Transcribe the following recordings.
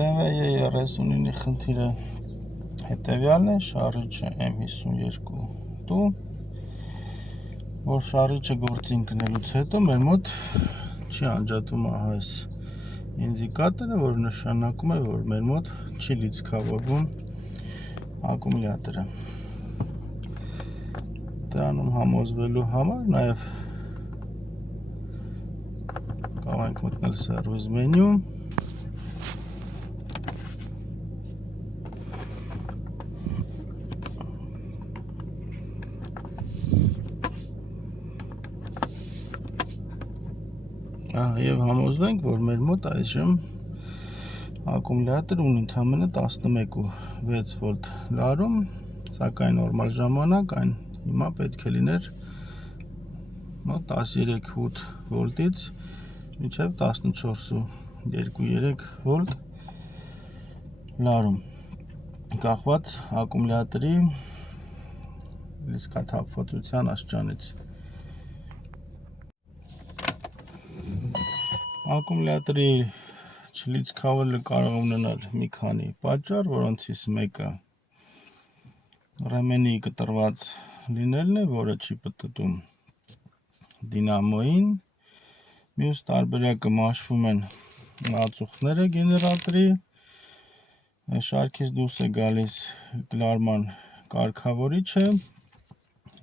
BMW 39-ի խնդիրը հետևյալն է, շարիչը M52 դու, որ շարիչը գործի ընկնելուց հետո մեր մոտ չի անջատվում այս ինդիկատորը, որ նշանակում է, որ մեր մոտ չի լիցքավորվում ակումուլյատորը։ Դրանում համոզվելու համար նաև կարող ենք մտնել Service menu, եւ համոզվենք, որ մեր մոտ այժմ ակումուլյատորը ունի ընդամենը 11.6 վոլտ լարում, սակայն նորմալ ժամանակ այն հիմա պետք է լիներ մոտ 13.8 վոլտից մինչև 14.2-3 վոլտ լարում, կախված ակումուլյատորի լիցքաթափվածության աստիճանից։ Ակումուլյատորի չլիցքավորելը կարող է ունենալ մի քանի պատճառ, որոնցից մեկը ռեմենի կտրված լինելն է, որը չի պտտում դինամոյին, մյուս տարբերակը մաշվում են ածուխները գեներատորի, շարքից դուրս է գալիս լարման կարգավորիչը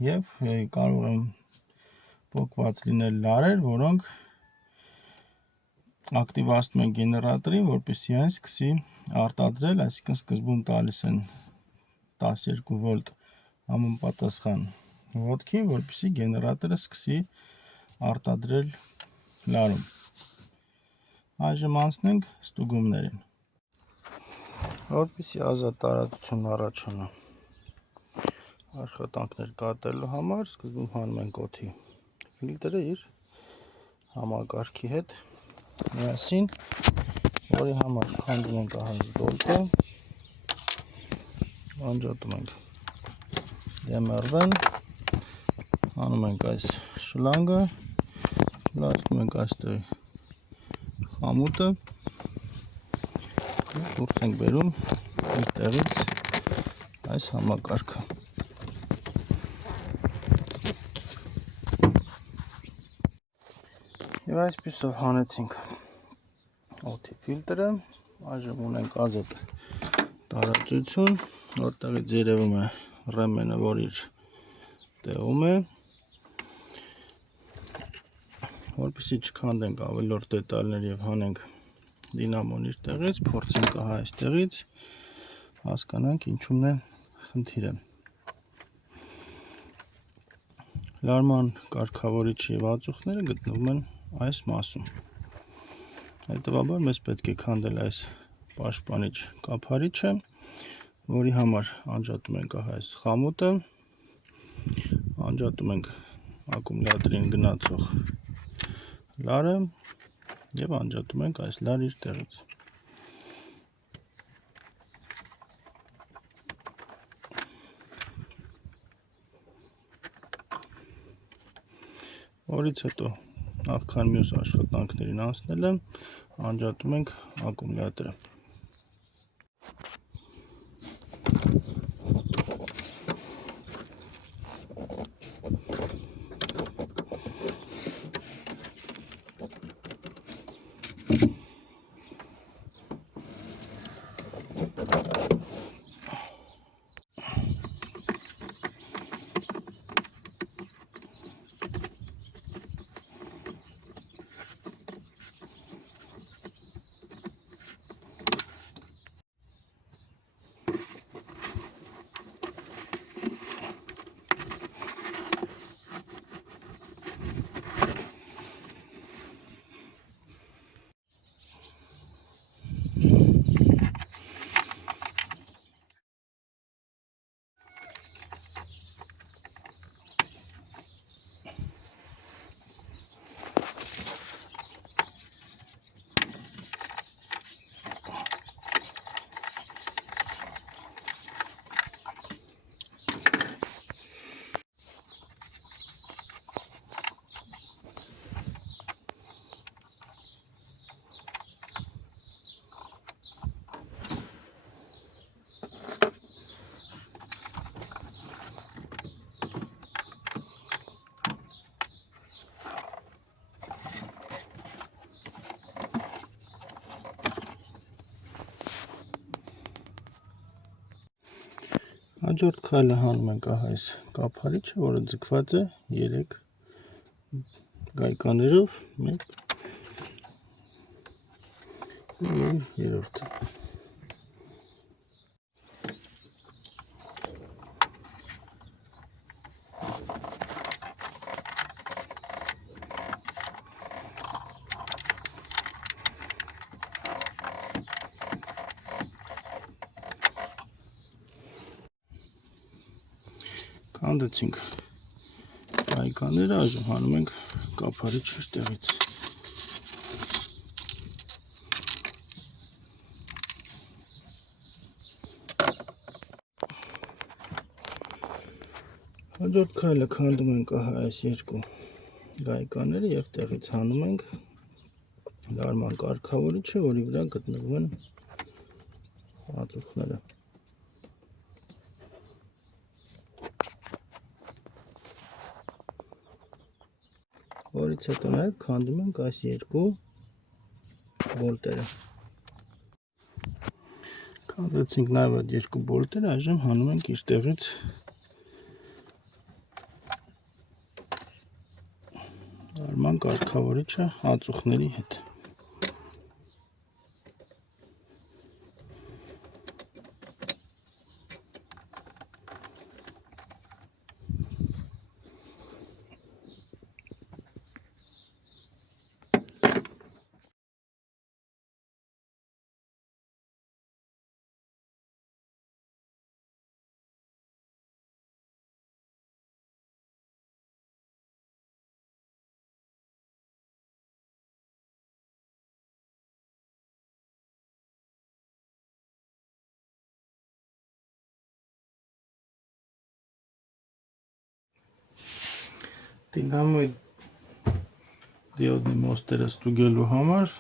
եւ կարող են պոկված լինել լարեր, որոնք ակտիվացնում են գեներատորին, որպեսզի այն սկսի արտադրել, այսինքն սկզբում տալիս են 12 վոլտ համապատասխան ոտքին, որպեսզի գեներատորը սկսի արտադրել լարում։ Այժմ անցնենք ստուգումներին։ Որպեսզի ազատ տարածություն առաջանա աշխատանքներ կատարելու համար, սկզբում հանում ենք օդի ֆիլտրը իր համակարգի հետ միասին, որի համար քանդում ենք այս դոլտը, անջատում ենք DMR-ն, հանում ենք այս շլանգը, լացնում ենք այստեղ խամուտը, դուրս ենք բերում իր տեղից այս համակարգը։ Եվ այսպիսով հանեցինք օդի ֆիլտրը, այժմ ունենք ազատ տարածություն, որտեղից երևում է ռեմենը, որ իր տեղում է, որպեսզի չքանդենք ավելորդ դետալներ եւ հանենք դինամոն իր տեղից, փորձենք ահա այստեղից հասկանանք ինչումն է խնդիրը։ Լարման կարգավորիչը եւ ածուխները գտնվում են այս մասում։ Հետևաբար մեզ պետք է քանդել այս պաշտպանիչ կափարիչը, որի համար անջատում ենք ահա այս խամուտը, անջատում ենք ակումուլյատորին գնացող լարը եւ անջատում ենք այս լարը իր տեղից։ Որից հետո նախքան մյուս աշխատանքներին անցնելը անջատում ենք ակումուլյատորը։ Հաջորդ քայլը հանում ենք այս կափարիչը, որը ձգված է 3 գայկաներով, 1 եւ 3-րդը։ Կանդեցինք գայկաները, այժմ հանում ենք կափարիչը տեղից։ Հաջորդ քայլը քանդում ենք այս 2 գայկաները եւ տեղից հանում ենք լարման կարգավորիչը, որի վրա գտնվում են ածուխները։ Որից հետո նաև քանդում ենք այս 2 բոլտերը։ Քանդեցինք նաև այդ 2 բոլտերը, այժմ հանում ենք իր տեղից լարման կարգավորիչը ածուխների հետ։ Դինամոյի դիոդի մոստերը ստուգելու համար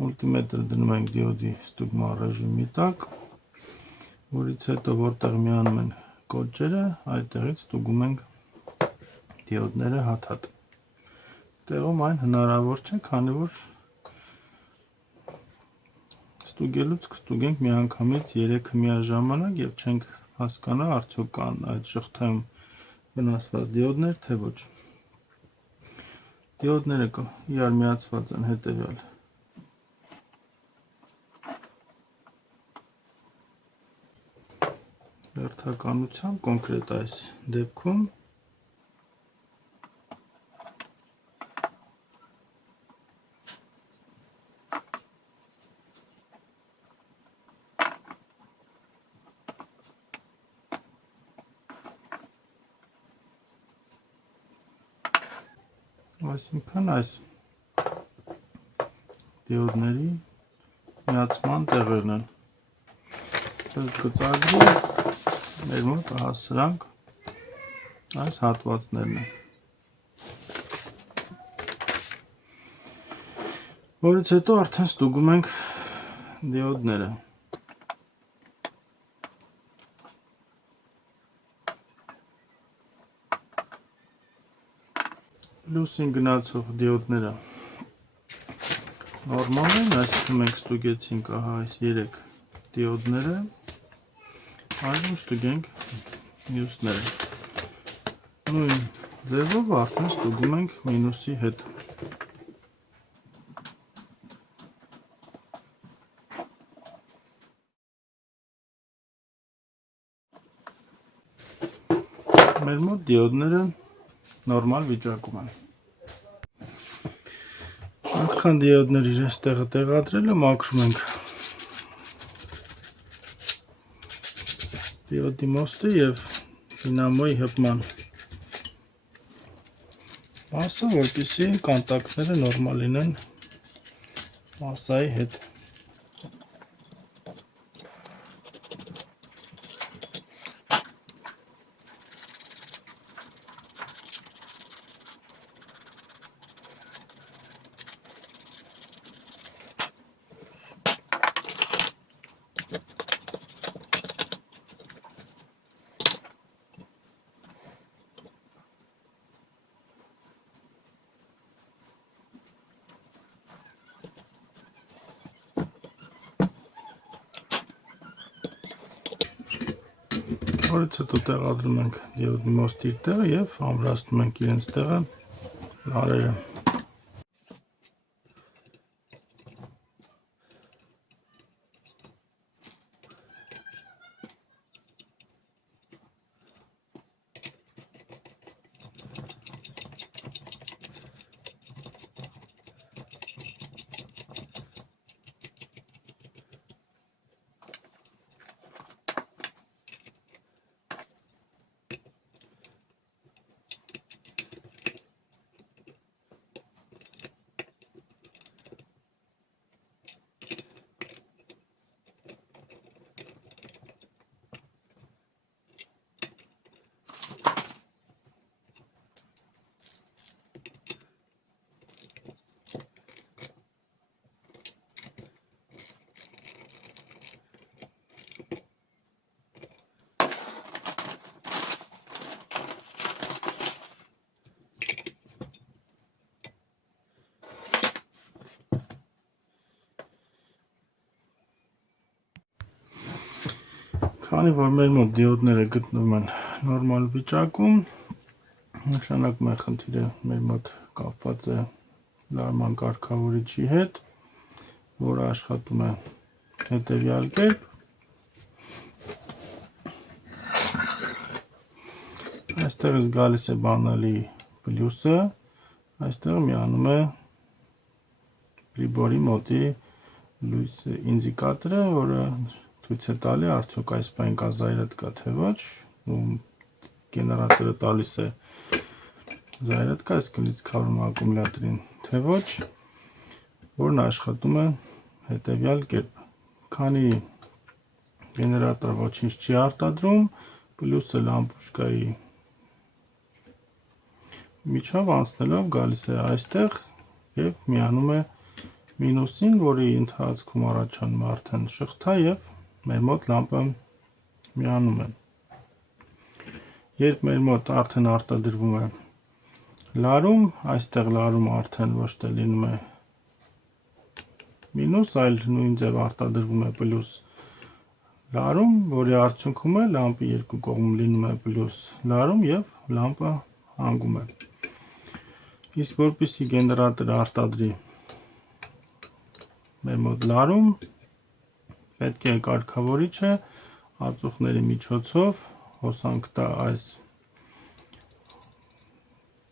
մուլտիմետր դնում ենք դիոդի ստուգման ռեժիմի տակ, որից հետո որտեղ միանում են կոճերը, այդտեղից ստուգում ենք դիոդները հատ-հատ։ Տեղում այն հնարավոր չէ, քանի որ ստուգելուց կստուգենք միանգամից 3-ը միաժամանակ եւ չենք հասկանա արդյոք կան այդ շղթայում վնասված դիոդներ, թե ոչ։ Դիոդները իրար միացված են հետևյալ հերթականությամբ, կոնկրետ այս դեպքում այսինքն այս դիոդների միացման տեղերն են։ Ըստ գծագրի մեր մոտ հասցրանք այս հատվածներն են, որից հետո արդեն ստուգում ենք դիոդները։ Պլյուսին գնացող դիոդները նորմալ են, այսինքն մենք ստուգեցինք այս 3 դիոդները, այժմ ստուգենք մյուսները։ Նույն ձևով արդեն ստուգում ենք մինուսի հետ։ Մեր մոտ դիոդները նորմալ վիճակում են։ Այնքան դիոդներ իրենց տեղը տեղադրելը մաքրում ենք դիոդի մոստը եւ դինամոյի հպման մասը, որպեսզի կոնտակտները նորմալ լինեն մասայի հետ։ որից հետո տեղադրում ենք դիոդի մոստի տեղը եւ ամրացնում ենք իրենց տեղը լարերը։ Քանի որ մեր մոտ դիոդները գտնվում են նորմալ վիճակում, նշանակում է խնդիրը մեր մոտ կապված է լարման կարգավորիչի հետ, որը աշխատում է հետևյալ կերպ։ Այստեղից գալիս է բանալի պլյուսը, այստեղ միանում է պրիբորի մոտի լույս ինդիկատորը, որը ցույց է տալի արդյոք այս բան կա զայրատկա թե ոչ, ու գեներատորը տալիս է զայրատկա, այսինքն լիցքավորում ակումուլյատորին թե ոչ, որն աշխատում է հետևյալ կերպ։ Քանի գեներատորը ոչինչ չի արտադրում, պլյուսը լամպուշկայի միջով անցնելով գալիս է այստեղ եւ միանում է մինուսին, որի ընթացքում առաջանում է արդեն շղթա եւ մեր մոտ լամպը միանում է։ Երբ մեր մոտ արդեն արտադրվում է լարում, այստեղ լարումը արդեն ոչ թե լինում է մինուս, այլ նույն ձև արտադրվում է պլյուս լարում, որի արդյունքում է լամպի երկու կողմում լինում է պլյուս լարում եւ լամպը հանգում է։ Իսկ որպեսզի գեներատորը արտադրի մեր մոտ լարում, պետք է կարգավորիչը ածուխների միջոցով հոսանք տա այս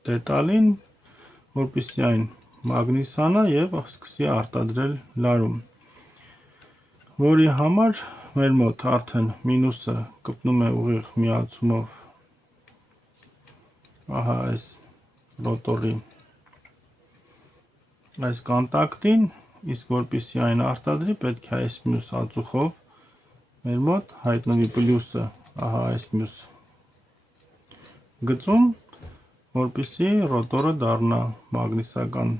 դետալին, որպեսզի այն մագնիսանա եւ սկսի արտադրել լարում, որի համար մեր մոտ արդեն մինուսը կպնում է ուղիղ միացումով ահա այս ռոտորի այս կոնտակտին, իսկ որպեսզի այն արտադրի, պետք է այս մյուս ածուխով մեր մոտ հայտնվի պլյուսը, ահա այս մյուս գծում, որպեսզի ռոտորը դառնա մագնիսական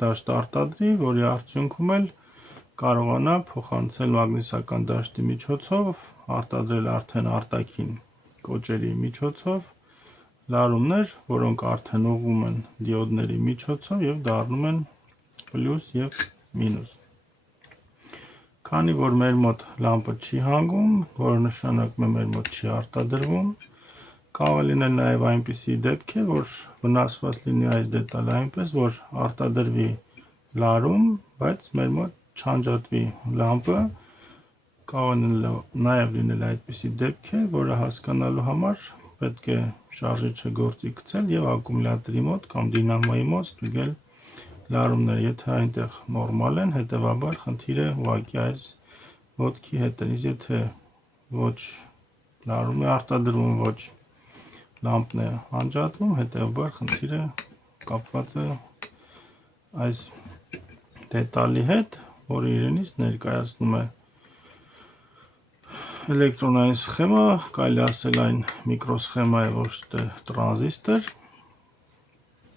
դաշտ արտադրի, որի արդյունքում էլ կարողանա փոխանցել մագնիսական դաշտի միջոցով, արտադրել արդեն արտաքին կոճերի միջոցով լարումներ, որոնք արդեն ուղղում են դիոդների միջոցով եւ դառնում են պլյուս եւ մինուս։ Քանի որ մեր մոտ լամպը չի հանգում, որը նշանակում է մեր մոտ չի արտադրվում, կարող է լինել նաեւ այնպիսի դեպքեր, որ վնասված լինի այս դետալը այնպես, որ արտադրվի լարում, բայց մեր մոտ չանջատվի լամպը, կարող է նաեւ լինել այդպիսի դեպքեր, որը հասկանալու համար պետք է շարժիչը գործի գցել եւ ակումուլյատորի մոտ կամ դինամոյի մոտ ստուգել լարումները, եթե այնտեղ նորմալ են, հետեւաբար խնդիրը ուղղակի այս ոտքի հետ է, եթե ոչ լարում է արտադրվում, ոչ լամպն է անջատվում, հետեւաբար խնդիրը կապված է այս դետալի հետ, որը իրենից ներկայացնում է էլեկտրոնային սխեմա, կարելի ասել այն միկրոսխեմա է, ոչ թե տրանզիստոր,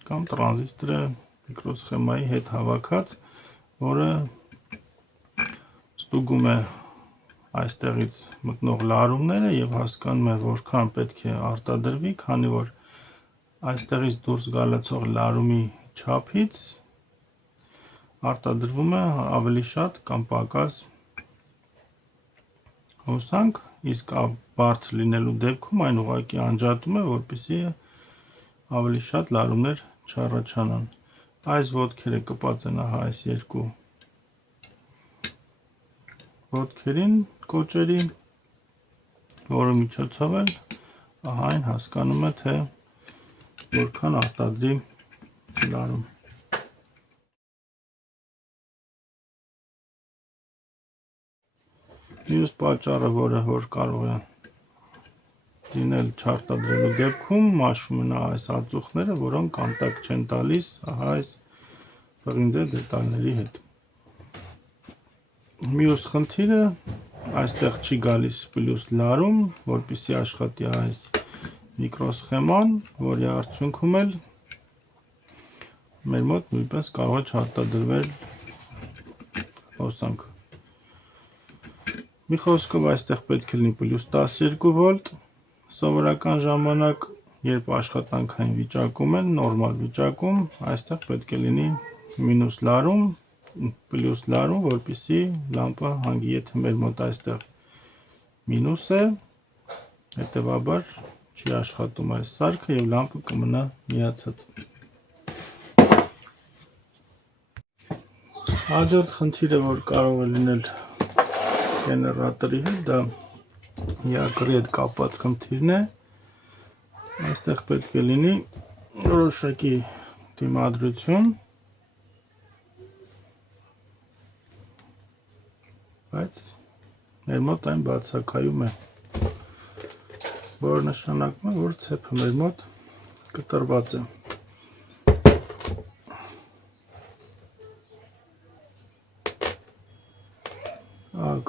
կամ տրանզիստորը միկրոսխեմայի հետ հավաքած, որը ստուգում է այստեղից մտնող լարումները եւ հասկանում է որքան պետք է արտադրվի, քանի որ այստեղից դուրս գալացող լարումի չափից արտադրվում է ավելի շատ կամ պակաս հոսանք իսկ բարձր լինելու դեպքում այն ուղղակի անջատում է, որպեսզի ավելի շատ լարումներ չառաջանան։ Այս ոտքերը կպած են այս երկու ոտքերին կոճերի, որի միջոցով էլ այն հասկանում է, թե որքան արտադրի լարում։ Մյուս պատճառը, որ կարող է լինել չարտադրելու դեպքում, մաշում են այս ածուխները, որոնք կոնտակտ չեն տալիս այս պղինձե դետալների հետ։ Մյուս խնդիրը, այստեղ չի գալիս պլյուս լարում, որպեսզի աշխատի այս միկրոսխեման, որի արդյունքում էլ մեր մոտ նույնպես կարող է չարտադրվել հոսանք։ Մի խոսքով այստեղ պետք է լինի պլյուս 12 վոլտ, սովորական ժամանակ, երբ աշխատանքային վիճակում են, նորմալ վիճակում, այստեղ պետք է լինի մինուս լարում, պլյուս լարում, որպեսզի լամպը հանգի, եթե մեր մոտ այստեղ մինուս է, հետևաբար չի աշխատում այս սարքը և լամպը կմնա միացած։ Հաջորդ խնդիրը, որ կարող է լինել գեներատորի հետ, դա յակրի հետ կապված խնդիրն է։ Այստեղ պետք է լինի որոշակի դիմադրություն, բայց մեր մոտ այն բացակայում է, որը նշանակում է, որ ցեփը մեր մոտ կտրված է։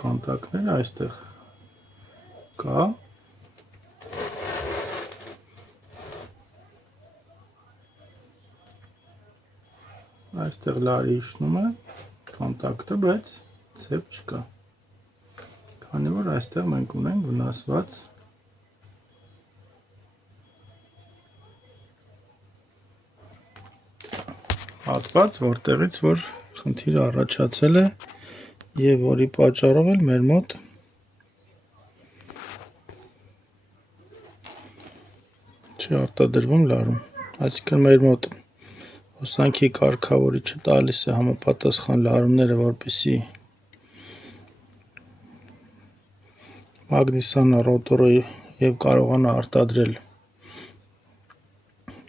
Կոնտակտները այստեղ կա, այստեղ լարի իջնում է կոնտակտը, բայց ցեպ չկա, քանի որ այստեղ մենք ունենք վնասված հատված, որտեղից որ խնդիրը առաջացել է և որի պատճառով էլ մեր մոտ չի արտադրվում լարում։ Այսինքն մեր մոտ հոսանքի կարգավորիչը տալիս է համապատասխան լարումները, որպեսզի մագնիսանա ռոտորը և կարողանա արտադրել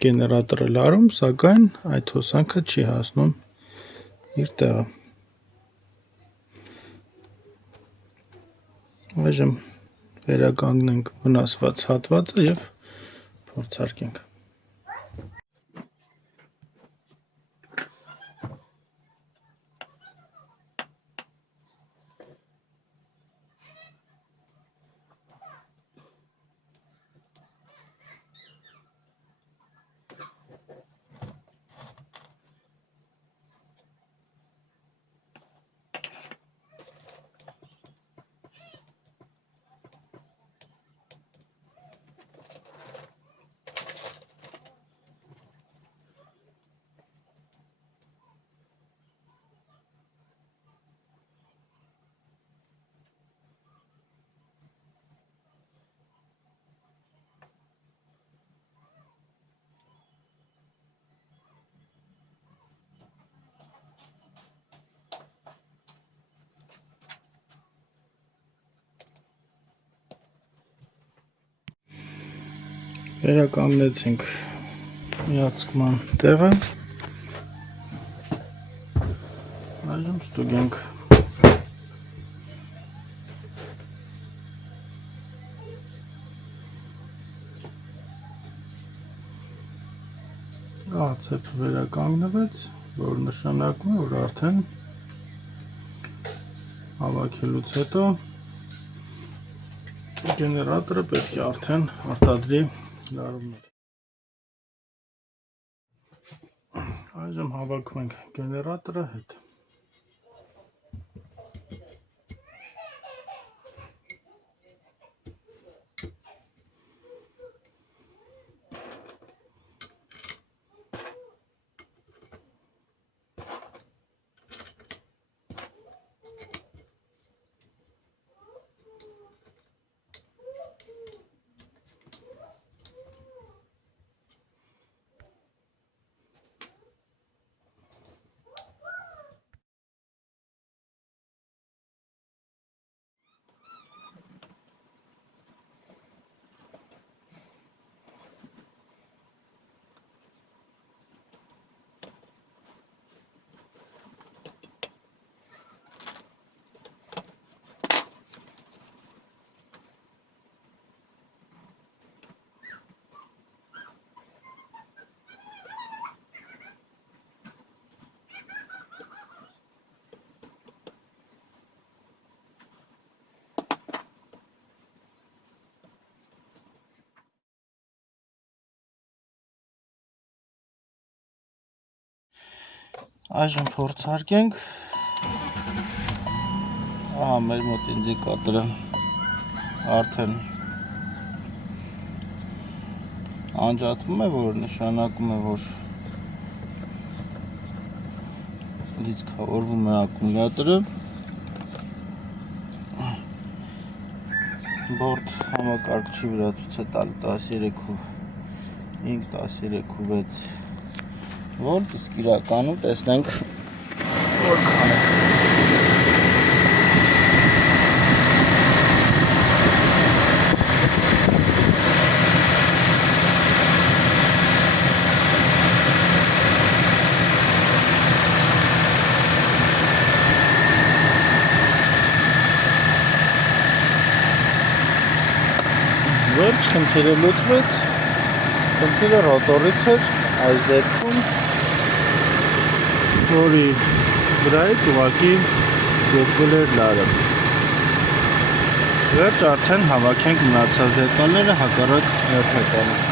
գեներատորը լարում, սակայն այդ հոսանքը չի հասնում իր տեղը։ Այժմ վերականգնենք վնասված հատվածը և փորձարկենք։ Վերականգնեցինք միացման տեղը, այժմ ստուգենք։ Ցեպը վերականգնվեց, որ նշանակում է, որ արդեն հավաքելուց հետո գեներատորը պետք է արդեն արտադրի լարումներ։ Այժմ հավաքում ենք գեներատորը հետ։ Այժմ փորձարկենք։ Ահա մեր մոտ ինդիկատորը արդեն անջատվում է, որ նշանակում է, որ լիցքավորվում է ակումուլյատորը։ Բորդ համակարգչի վրա ցույց է տալի 13.5, 13.6 վոլտ, իսկ իրականում տեսնենք որքան է։ Վերջ խնդիրը լուծվեց, խնդիրը ռոտորից էր, այս դեպքում, որի վրայից ուղղակի գետվել էր լարը։ Վերջ արդեն հավաքենք մնացած դետալները հակառակ հերթականը։